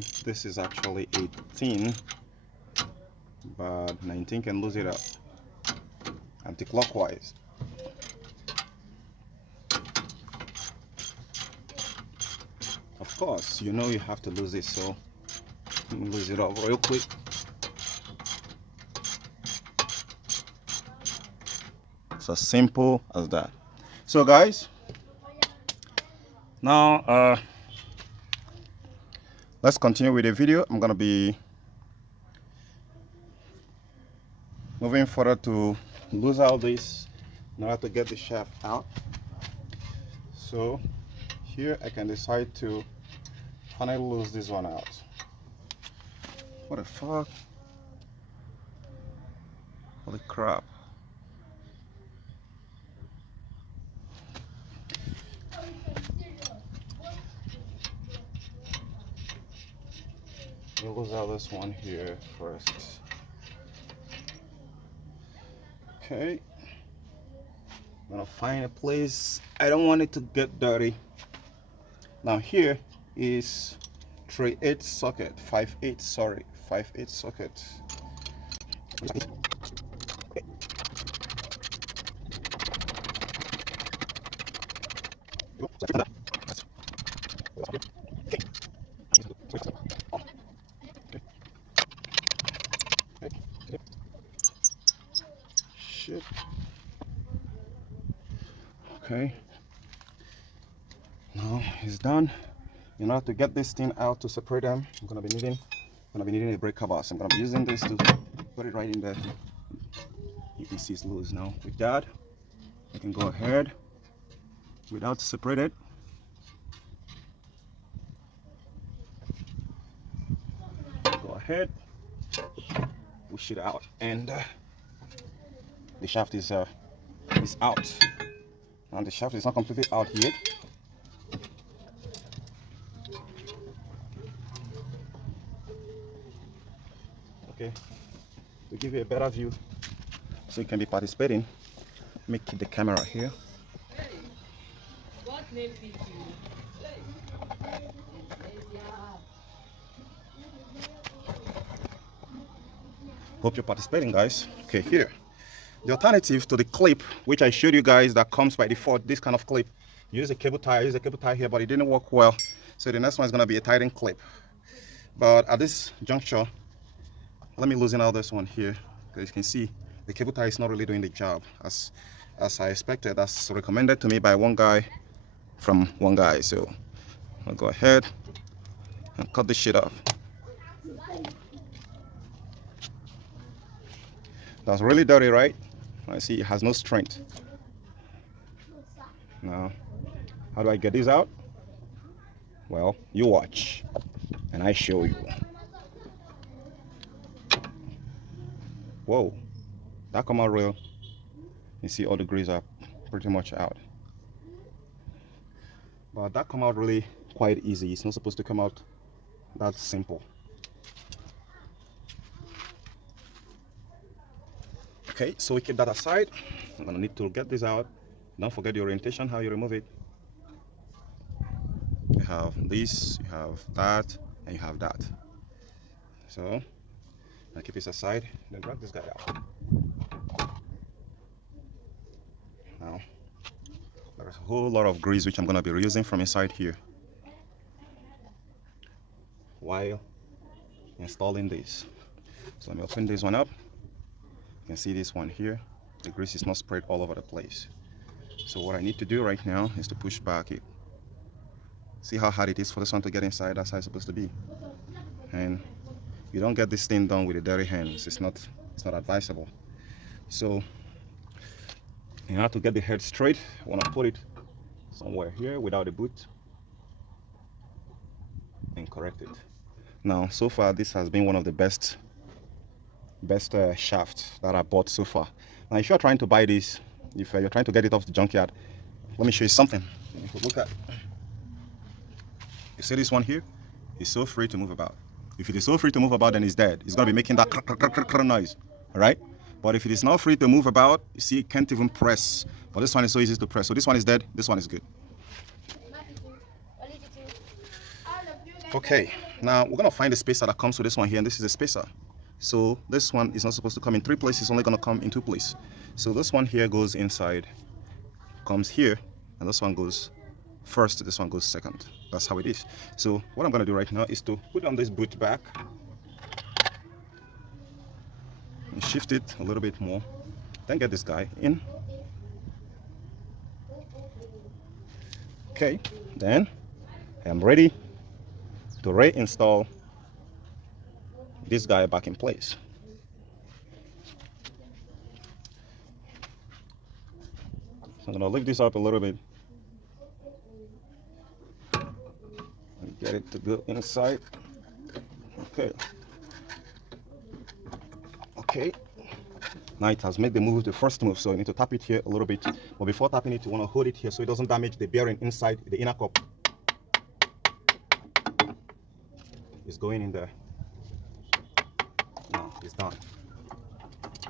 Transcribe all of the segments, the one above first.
think this is actually 18, but 19 can lose it up anti-clockwise. Of course, you know you have to lose it, so lose it up real quick. It's as simple as that. So guys, now let's continue with the video. I'm gonna be moving further to lose out this in order to get the shaft out. So here I can decide to finally lose this one out. What the fuck? Holy crap. We'll lose out this one here first. Okay. I'm gonna find a place. I don't want it to get dirty. Now here is 3/8 socket, 5/8, sorry, 5/8 socket. Shit. Okay. Now it's done. In order to get this thing out to separate them, I'm gonna be needing a brake cover. So I'm gonna be using this to put it right in there. You can see it's loose now. With that, I can go ahead without separate it. Go ahead, push it out, and the shaft is out. And the shaft is not completely out yet. Okay, to give you a better view so you can be participating, let me keep the camera here. Hope you're participating, guys. Okay, here. The alternative to the clip, which I showed you guys, that comes by default, this kind of clip. Use a cable tie. I use a cable tie here, but it didn't work well. So the next one is going to be a tightened clip. But at this juncture, let me loosen out this one here, because you can see the cable tie is not really doing the job as I expected. That's recommended to me by one guy from one guy. So I'll go ahead and cut this shit off. That's really dirty, right? I see it has no strength. Now, how do I get this out? Well, you watch and I show you. Whoa, that come out real. You see all the grease are pretty much out. But that come out really quite easy. It's not supposed to come out that simple. Okay, so we keep that aside. I'm gonna need to get this out. Don't forget the orientation, how you remove it. You have this, you have that, and you have that. So I keep this aside, then drag this guy out. Now there's a whole lot of grease which I'm gonna be reusing from inside here while installing this. So let me open this one up. You can see this one here. The grease is not spread all over the place. So what I need to do right now is to push back it. See how hard it is for this one to get inside? That's how it's supposed to be. And you don't get this thing done with the dirty hands. It's not advisable. So in order to get the head straight, I want to put it somewhere here without a boot and correct it. Now, so far this has been one of the best shaft that I bought so far. Now if you're trying to buy this, if you're trying to get it off the junkyard, let me show you something. If you look at, you see this one here, it's so free to move about. If it is so free to move about, then it's dead. It's going to be making that noise, all right? But if it is not free to move about, you see it can't even press. But this one is so easy to press. So this one is dead, this one is good. Okay, now we're gonna find the spacer that comes with this one here, and this is a spacer. So this one is not supposed to come in 3 places, it's only gonna come in 2 places. So this one here goes inside, comes here, and this one goes first, this one goes second. That's how it is. So what I'm gonna do right now is to put on this boot back and shift it a little bit more, then get this guy in. Okay, then I'm ready to reinstall this guy back in place. So I'm gonna lift this up a little bit and get it to go inside. Okay. Okay. Now it has made the move, the first move, so you need to tap it here a little bit. But before tapping it, you want to hold it here so it doesn't damage the bearing inside the inner cup. It's going in there. Now it's done.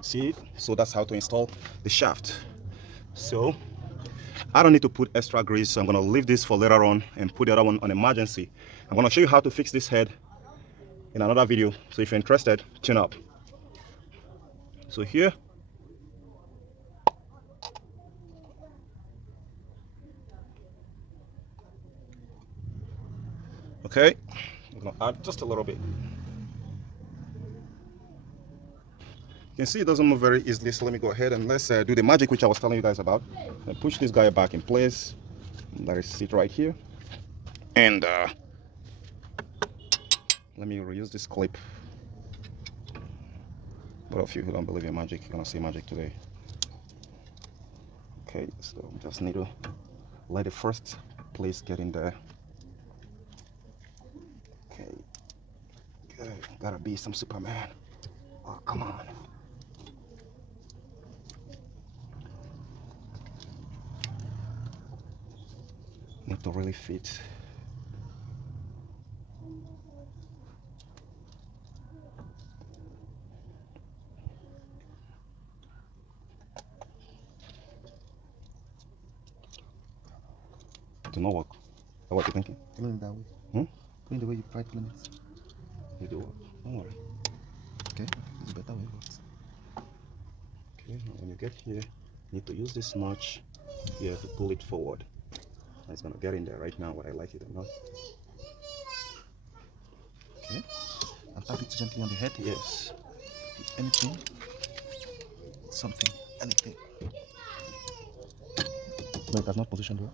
See it? So that's how to install the shaft. So I don't need to put extra grease, so I'm going to leave this for later on and put the other one on emergency. I'm going to show you how to fix this head in another video, so if you're interested, tune up. So here, okay, I'm going to add just a little bit. You can see it doesn't move very easily, so let me go ahead and let's do the magic which I was telling you guys about. And push this guy back in place, let it sit right here, and let me reuse this clip. What of you who don't believe in magic, you're gonna see magic today. Okay, so just need to let the first place get in there. Okay, good. Gotta be some Superman. Oh, come on. Need to really fit. To not work. What you thinking? Clean it that way. Clean the way you try to clean it. You do work. Don't worry. Okay, it's better way it works. Okay, when you get here, you need to use this notch here to pull it forward. It's gonna get in there right now, whether I like it or not. Okay, and tap it gently on the head. Yes. Anything, something, anything. No, it has not positioned well.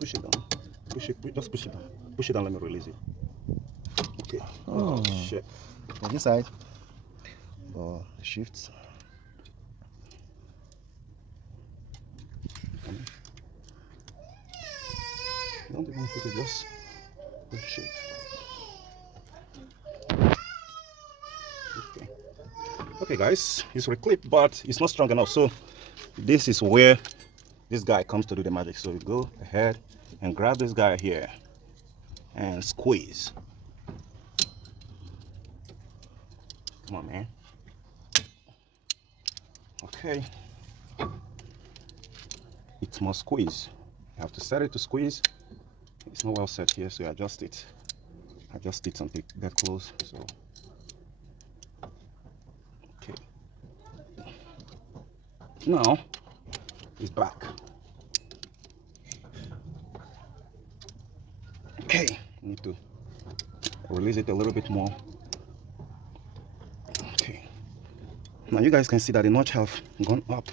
Push it down. Just push it down. Push it down, let me release it. Okay. Oh, shit. On this side, shifts. Don't even put it, just push it. Okay. Okay, guys, it's reclipped, but it's not strong enough. So this is where this guy comes to do the magic. So you go ahead and grab this guy here and squeeze. Come on, man. Okay. It must squeeze. You have to set it to squeeze. It's not well set here, so you adjust it. Adjust it until it gets close. So okay. Now it's back. Okay, need to release it a little bit more. Okay. Now you guys can see that the notch have gone up,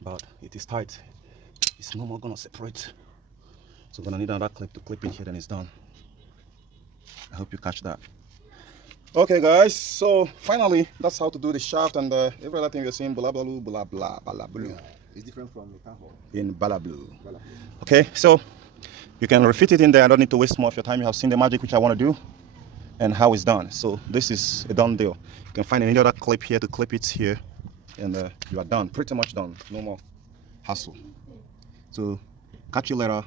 but it is tight. It's no more gonna separate. So I'm gonna need another clip to clip it here, then it's done. I hope you catch that. Okay guys, so finally that's how to do the shaft, and every other thing you're seeing, blah blah blah blah blah blah. It's different from the car hole. In blah blah. Okay, so you can refit it in there. I don't need to waste more of your time. You have seen the magic which I want to do and how it's done. So this is a done deal. You can find any other clip here to clip it here, and you are done. Pretty much done. No more hassle. So catch you later.